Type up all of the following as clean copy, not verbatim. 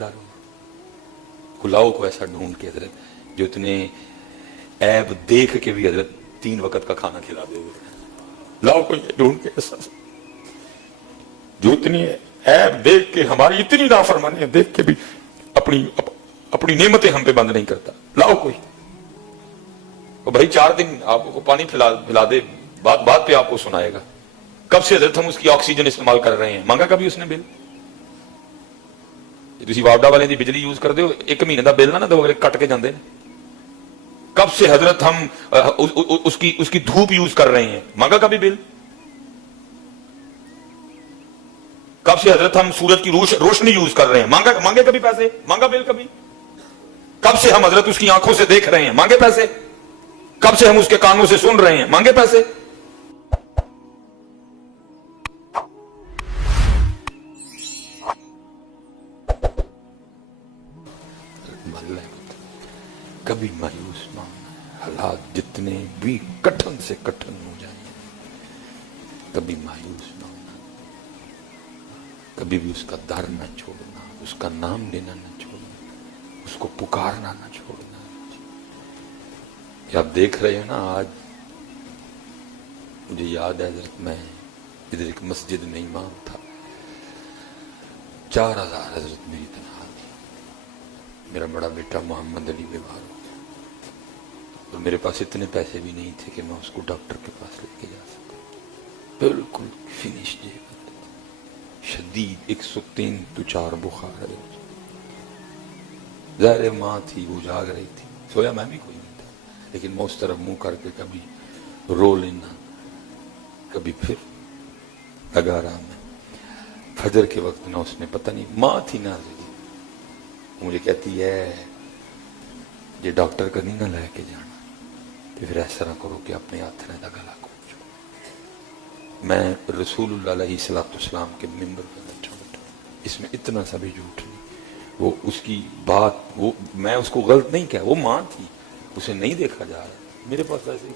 दारू खुलाओ को ऐसा ढूंढ के हजरत जो इतने ऐब देख के भी हजरत 3 वक्त का खाना खिला दे, लाओ कोई ढूंढ के ऐसा जो इतनी ऐब देख के हमारी इतनी नाफरमानी देख के भी अपनी नेमतें हम पे बंद नहीं करता, लाओ कोई। और भाई 4 दिन आपको पानी पिला दे, बात पे आपको सुनाएगा। कब से हजरत हम उसकी ऑक्सीजन इस्तेमाल कर रहे हैं, मांगा कभी उसने बिल? तुसी वापडा वाले दी बिजली यूज कर दो, 1 महीने का बिल ना दो, अगले कट के जाते हैं। कब से हजरत हम उसकी धूप यूज कर रहे हैं, मांगा कभी बिल? कब से हजरत हम सूरज की रोशनी यूज कर रहे हैं, मांगे कभी पैसे? मांगा बिल कभी? कब से हम हजरत उसकी आंखों से देख रहे हैं, मांगे पैसे? कब से हम उसके कानों से सुन रहे हैं, मांगे पैसे? कभी मायूस ना होना, हालात जितने भी कठिन से कठिन हो जाए, कभी मायूस ना होना, कभी भी उसका दर न छोड़ना, उसका नाम लेना न छोड़ना, उसको पुकारना न छोड़ना। ये आप देख रहे हो ना, आज मुझे याद है जब मैं इधर एक मस्जिद में इमाम था, 4000 हजरत मेरी तनख्वाह थी। मेरा बड़ा बेटा मोहम्मद अली बीमार हो, और मेरे पास इतने पैसे भी नहीं थे कि मैं उसको डॉक्टर के पास लेके जा सकूं। बिल्कुल फिनिश शदीद 103-4 बुखार है। ज़ाहिर माँ थी, वो जाग रही थी, सोया मैं भी कोई नहीं था, लेकिन मैं उस तरफ मुंह करके कभी रो लेना, कभी फिर लगा रहा मैं। फजर के वक्त ना उसने, पता नहीं माँ थी ना, मुझे कहती है जे डॉक्टर का नहीं ना लेके जाना तो फिर ऐसा ना करो कि अपने हाथ ने गला खोलो। मैं रसूलुल्लाह अलैहिस्सलाम के मिंबर पर बैठा, इसमें इतना सा भी झूठ नहीं। वो उसकी बात, वो मैं उसको गलत नहीं कहा, वो माँ थी, उसे नहीं देखा जा रहा। मेरे पास ऐसे ही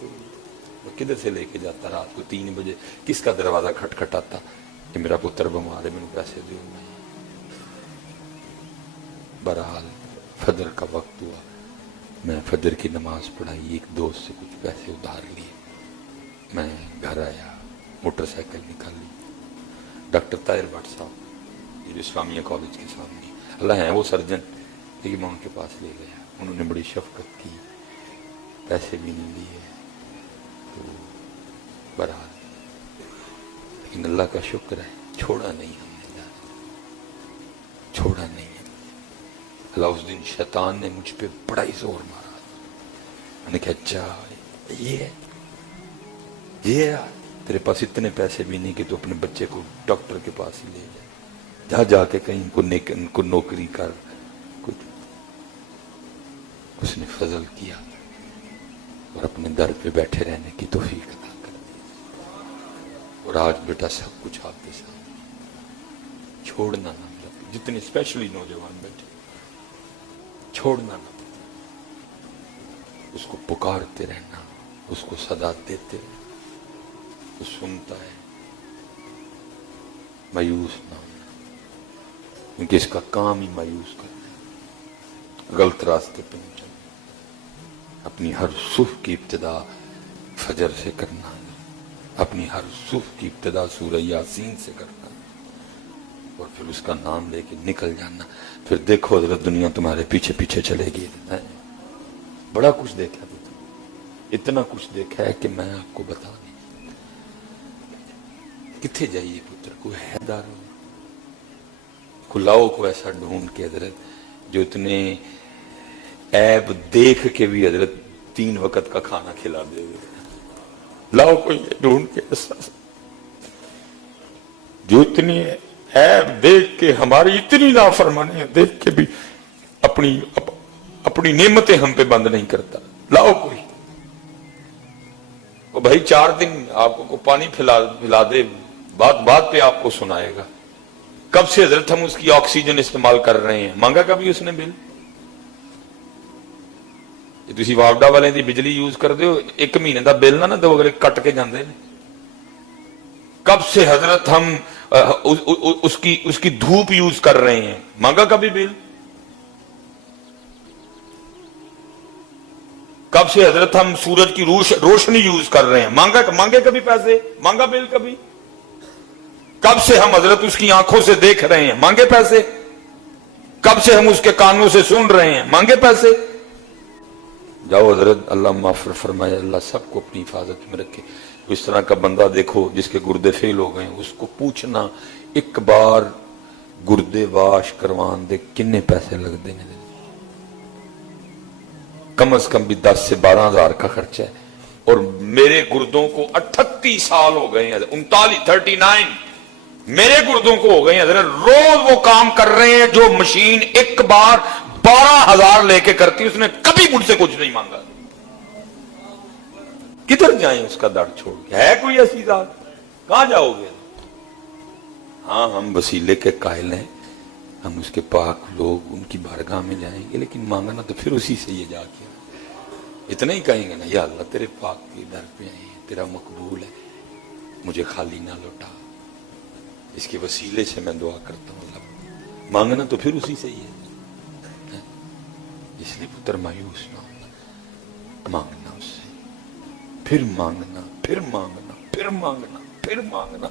वो किधर से लेके जाता, रात को 3 बजे किसका दरवाजा खटखटाता कि मेरा पुत्र बीमार है, मैंने पैसे दो। बहरहाल फजर का वक्त हुआ, मैं फजर की नमाज पढ़ाई, एक दोस्त से कुछ पैसे उधार लिए, मैं घर आया, मोटरसाइकिल निकाली। डॉक्टर ताहिर भट्ट साहब जो इस्लामिया कॉलेज के सामने अल्लाह है, वो सर्जन, लेकिन मैं उनके पास ले गया, उन्होंने बड़ी शफकत की, पैसे भी नहीं लिए। तो बहरहाल लेकिन अल्लाह का शुक्र है, छोड़ा नहीं हमने, छोड़ा नहीं। अल्लाह उस दिन शैतान ने मुझ पे बड़ा ही जोर मारा। मैंने कहा अच्छा ये तेरे पास इतने पैसे भी नहीं कि तू अपने बच्चे को डॉक्टर के पास ही ले जाए, जाके कहीं को नौकरी कर कुछ। उसने फजल किया और अपने दर पे बैठे रहने की तौफीक अता कर दी। और आज बेटा सब कुछ आपके सामने, छोड़ना ना, जितने स्पेशली नौजवान बैठे, छोड़ना ना, उसको पुकारते रहना, उसको सदा देते रहना, वो सुनता है। मायूस ना होना, क्योंकि इसका काम ही मायूस करना, गलत रास्ते पे नहीं चलना। अपनी हर सुबह की इब्तिदा फजर से करना, अपनी हर सुबह की इब्तिदा सूरह यासीन से करना, और फिर उसका नाम लेके निकल जाना। फिर देखो हजरत दुनिया तुम्हारे पीछे पीछे चलेगी। बड़ा कुछ देखा, इतना कुछ देखा है कि मैं आपको बता नहीं। किथे जाइए पुत्र को है दारू, खुलाओ को ऐसा ढूंढ के हजरत जो इतने ऐब देख के भी हजरत 3 वक्त का खाना खिला दे, लाओ कोई ढूंढ के ऐसा जो इतनी ऐब देख के हमारी इतनी नाफरमानी देख के भी अपनी नेमतें हम पे बंद नहीं करता, लाओ कोई। और भाई 4 दिन आपको पानी पिला दे, बात पे आपको सुनाएगा। कब से हजरत हम उसकी ऑक्सीजन इस्तेमाल कर रहे हैं, मांगा कभी उसने बिल? तुसी वापडा वाले दी बिजली यूज कर दो, 1 महीने का बिल ना दो, अगले कट के जाते हैं। कब से हजरत हम उसकी धूप यूज कर रहे हैं, मांगा कभी बिल? کب سے حضرت ہم سورج کی روشنی یوز کر رہے ہیں، مانگے کبھی پیسے، مانگا بل کبھی؟ کب سے ہم حضرت اس کی آنکھوں سے دیکھ رہے ہیں، مانگے پیسے؟ کب سے ہم اس کے کانوں سے سن رہے ہیں، مانگے پیسے؟ جاؤ حضرت اللہ معاف فرمائے، اللہ سب کو اپنی حفاظت میں رکھے۔ اس طرح کا بندہ دیکھو جس کے گردے فیل ہو گئے، اس کو پوچھنا ایک بار گردے واش کروان دے کنے پیسے لگ دے، کم از کم بھی 10 سے 12 ہزار کا خرچہ ہے۔ اور میرے گردوں کو 38 سال ہو گئے ہیں، 39 میرے گردوں کو ہو گئے ہیں حضرت، روز وہ کام کر رہے ہیں جو مشین ایک بار 12,000 لے کے کرتی، اس نے کبھی مجھ سے کچھ نہیں مانگا۔ کدھر جائیں اس کا در چھوڑ کے؟ ہے کوئی ایسی ذات؟ کہاں جاؤ گے؟ ہاں ہم وسیلے کے قائل ہیں، ہم اس کے پاک لوگ ان کی بارگاہ میں جائیں گے، لیکن مانگنا تو پھر اسی سے یہ جا کے اتنا ہی کہیں گے نا، یا اللہ تیرے پاک کے در پہ آئے ہیں، تیرا مقبول ہے، مجھے خالی نہ لوٹا، اس کے وسیلے سے میں دعا کرتا ہوں اللہ۔ مانگنا تو پھر اسی سے ہی ہے، اس لیے پتر مایوس نہ ہونا، مانگنا اس سے، پھر مانگنا، پھر مانگنا، پھر مانگنا، پھر مانگنا،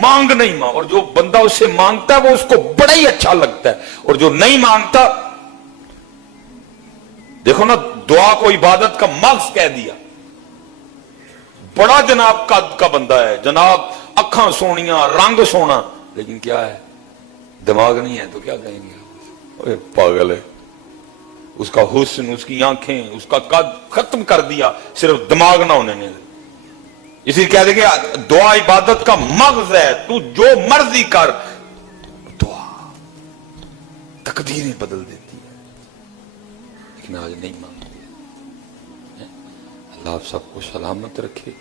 مانگ نہیں مانگ۔ اور جو بندہ اس سے مانگتا ہے وہ اس کو بڑا ہی اچھا لگتا ہے، اور جو نہیں مانگتا، دیکھو نا دعا کو عبادت کا مغز کہہ دیا، بڑا جناب قد کا بندہ ہے، جناب اکھاں سونیاں، رنگ سونا، لیکن کیا ہے؟ دماغ نہیں ہے، تو کیا کہیں گے؟ پاگل ہے۔ اس کا حسن، اس کی آنکھیں، اس کا قد ختم کر دیا صرف دماغ نہ ہونے نے۔ اسی کہہ دیں گے دعا عبادت کا مغز ہے، تو جو مرضی کر، دعا تقدیریں بدل دیتی ہے، لیکن آج نہیں مانگتے۔ اللہ آپ سب کو سلامت رکھے،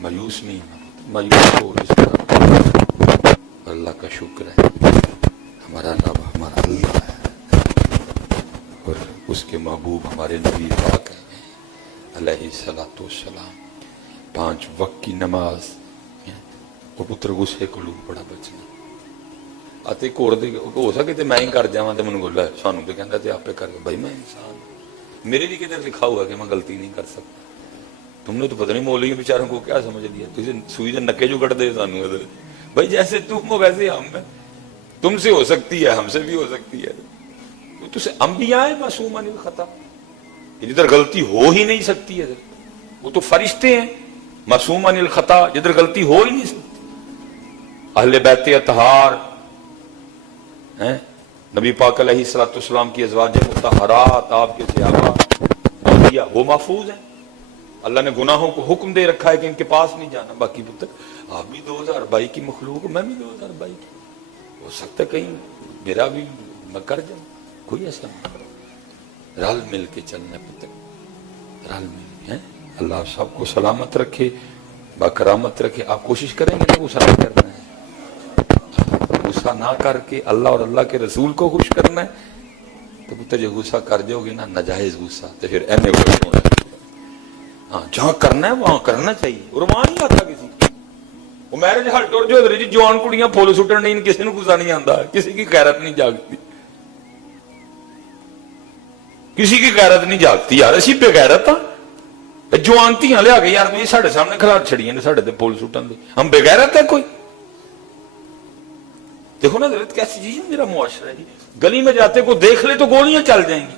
مایوس نہیں ہونا، مایوس ہو اس طرح۔ اللہ کا شکر ہے، ہمارا رب ہمارا اللہ ہے، اور اس کے محبوب ہمارے نبی پاک ہیں علیہ الصلوۃ والسلام۔ 5 وقت کی نماز، وہ پتر غصے کو لوگ بڑا بچنا آتے کور دے ہو سکے تو میں ہی کر جاواں تے مینوں بولا سانوں تے کہندا تے آپے کر، بھائی میں انسان ہوں، میرے لیے کدھر لکھا ہوا کہ میں غلطی نہیں کر سکتا؟ تم نے تو پتہ نہیں مولوی بیچاروں کو کیا سمجھ لیا، تجھے سوئی دے نکے جو کٹ دے سانوں ادھر، بھائی جیسے تم ہو ویسے ہم ہیں، تم سے ہو سکتی ہے، ہم سے بھی ہو سکتی ہے، تو سے انبیاء ہیں معصوم عن الخطا، جدھر غلطی ہو ہی نہیں سکتی ہے، وہ تو فرشتے ہیں معصوم عن الخطا، جدھر غلطی ہو ہی نہیں سکتی۔ اہل بیت اطہار ہیں، نبی پاک علیہ الصلوۃ والسلام کی ازواج مطہرات، آپ کے صحابہ، وہ محفوظ ہیں۔ اللہ نے گناہوں کو حکم دے رکھا ہے کہ ان کے پاس نہیں جانا۔ باقی پتر آپ بھی 2022 کی مخلوق، میں بھی 2022 کی، ہو سکتا ہے کہیں میرا بھی میں کر جاؤں، کوئی ایسا نہیں، رل مل کے چلنا پتر، رل مل۔ اللہ آپ سب کو سلامت رکھے، باکرامت رکھے۔ آپ کوشش کریں گے نا غصہ نہ کرنا ہے، غصہ نہ کر کے اللہ اور اللہ کے رسول کو خوش کرنا ہے، تو پتر جو غصہ کر جاؤ گے نا ناجائز غصہ، تو پھر اینے ہونا۔ ہاں جہاں کرنا ہے وہاں کرنا چاہیے، اور وہاں نہیں آتا کسی کی۔ وہ میرج ہل ٹور جو ادھر جی جوان کڑیاں پھول سٹن نہیں، کسی نے غصہ نہیں آتا، کسی کی غیرت نہیں جاگتی، کسی کی غیرت نہیں جاگتی، یار اسی بے غیرت ہاں، جوانتیاں لیا کے یار یہ ساڈے سامنے کھلار چھڑیاں نے ساڈے تے پھول سٹن دے، ہم بے غیرت ہے کوئی؟ دیکھو نا غیرت کیسی چیز ہے، میرا معاشرہ ہے جی، گلی میں جاتے کو دیکھ لے تو گولیاں چل جائیں گی،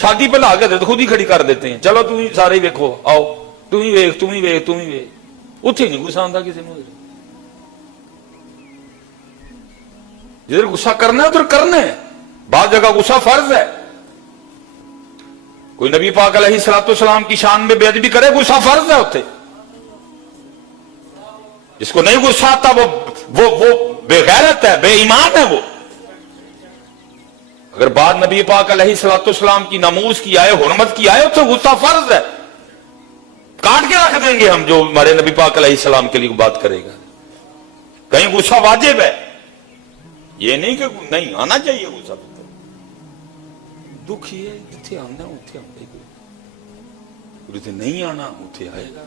شادی پہ لا کے تو خود ہی کھڑی کر دیتے ہیں، چلو تم ہی سارے ویکھو، آؤ تم ہی ویکھ، تم ہی ویکھ، تم ہی ویکھ، اتنے نہیں غصہ آتا کسی نے۔ جدھر غصہ کرنا ہے ادھر کرنا ہے، بعض جگہ غصہ فرض ہے، کوئی نبی پاک علیہ الصلوۃ والسلام کی شان میں بے ادبی کرے غصہ فرض ہے اتنے، جس کو نہیں غصہ آتا وہ بے غیرت ہے، بے ایمان ہے وہ۔ اگر بات نبی پاک علیہ الصلوۃ والسلام کی ناموس کی آئے، حرمت کی آئے، تو غصہ فرض ہے، کاٹ کے رکھ دیں گے ہم جو ہمارے نبی پاک علیہ السلام کے لیے بات کرے گا۔ کہیں غصہ واجب ہے، یہ نہیں کہ نہیں آنا چاہیے غصہ، دکھ یہ جتھے آنا اتنے آئے، نہیں آنا اتنے آئے گا،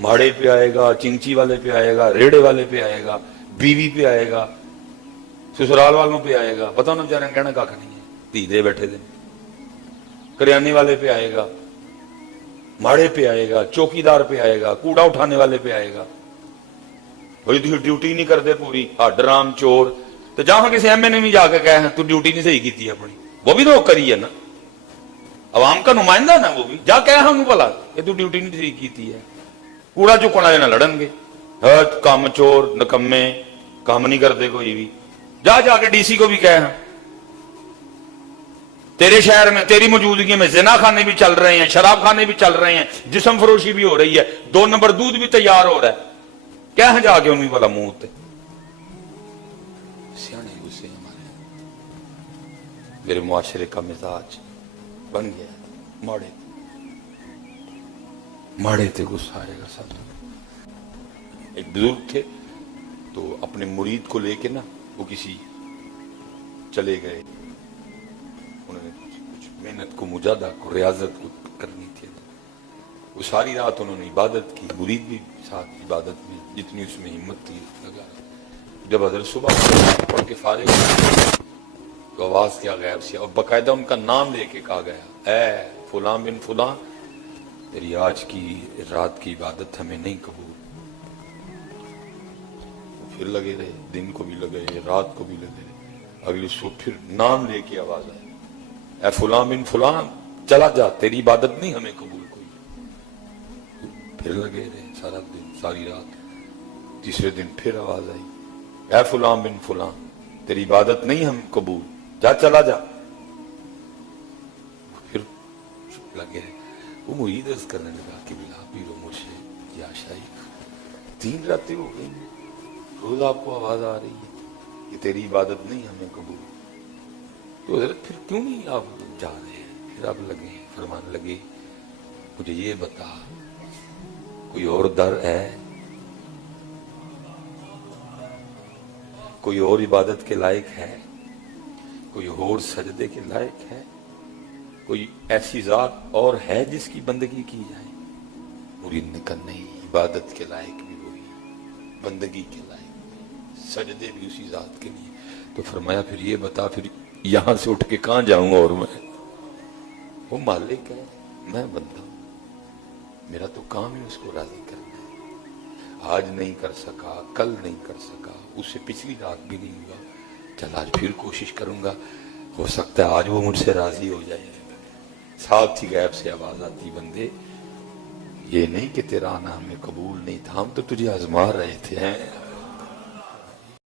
ماڑے پہ آئے گا، چنچی والے پہ آئے گا، ریڑے والے پہ آئے گا، بیوی پہ آئے گا، سسرال والوں پہ آئے گا، پتہ نہ بیچارے کہنا کاکھ نہیں ہے، دھی دے بیٹھے دے، करियाने वाले पे आएगा, माड़े पे आएगा, चौकीदार पे आएगा, कूड़ा उठाने वाले पे आएगा। वही ड्यूटी नहीं करते पूरी, हडराम चोर। तो जहां किसी एमए ने भी जाकर कहा तू ड्यूटी नहीं सही की अपनी, वो भी तो करी है ना, अवाम का नुमाइंदा ना, वो भी जा कह हम भला ये तू ड्यूटी नहीं सही की है। कूड़ा चुकना लेना लड़नगे, काम चोर नकम्मे, काम नहीं करते कोई भी। जा जाके डीसी को भी कह तेरे शहर में तेरी मौजूदगी में जिना खाने भी चल रहे हैं, शराब खाने भी चल रहे हैं, जिस्म फरोशी भी हो रही है, 2 नंबर दूध भी तैयार हो रहा है। क्या है जाके उन्हीं वाला मुंह ते सियाने गुस्से हमारे, मेरे मुआशरे का मिजाज बन गया माड़े माड़े ते गुस्सा आएगा सब। एक बुजुर्ग थे तो अपने मुरीद को लेके ना वो किसी चले गए, उन्होंने कुछ मेहनत को, मुजादा को, रियाजत को करनी थी। वो सारी रात उन्होंने इबादत की, मुरीद भी साथ इबादत में जितनी उसमें हिम्मत थी लगा। जब हज़रत सुबह पढ़ के फारिग तो आवाज क्या गायब सी, और बाकायदा उनका नाम लेके कहा गया, ऐ फुलां बिन फुलां, तेरी आज की रात की इबादत हमें नहीं कबूल। फिर लगे रहे, दिन को भी लगे रहे, रात को भी लगे रहे। अगली सुबह फिर नाम लेके आवाज आई, ऐ फुलां बिन फुलां, चला जा, तेरी इबादत नहीं हमें कबूल कोई। फिर लगे रहे सारा दिन सारी रात। तीसरे दिन फिर आवाज आई, ऐ फुलां बिन फुलां, तेरी इबादत नहीं हम कबूल, जा चला जा। फिर लगे रहे। वो मुरीद अर्ज करने लगा कि बिला पीरो मुर्शिद या शाइख, 3 रातें हो गई, रोज आपको आवाज आ रही है कि तेरी इबादत नहीं हमें कबूल, तो हज़रत फिर क्यों नहीं आप जा रहे हैं? फिर आप लगे फरमाने लगे, मुझे ये बता कोई और दर है, कोई और इबादत के लायक है, कोई और सजदे के लायक है, कोई ऐसी जात और है जिसकी बंदगी की जाए? मुरीद ने कहा नहीं, इबादत के लायक भी वही, बंदगी के लायक भी, सजदे भी उसी जात के लिए। तो फरमाया फिर ये बता, फिर यहां से उठ के कहां जाऊंगा? और मैं, वो मालिक है, मैं बंदा हूं, मेरा तो काम ही उसको राजी करना है। आज नहीं कर सका, कल नहीं कर सका, उससे पिछली रात भी नहीं हुआ, चल आज फिर कोशिश करूंगा, हो सकता है आज वो मुझसे राजी हो जाए। साथ ही गैब से आवाज आती, बंदे ये नहीं कि तेरा आना हमें कबूल नहीं था, हम तो तुझे आजमा रहे थे।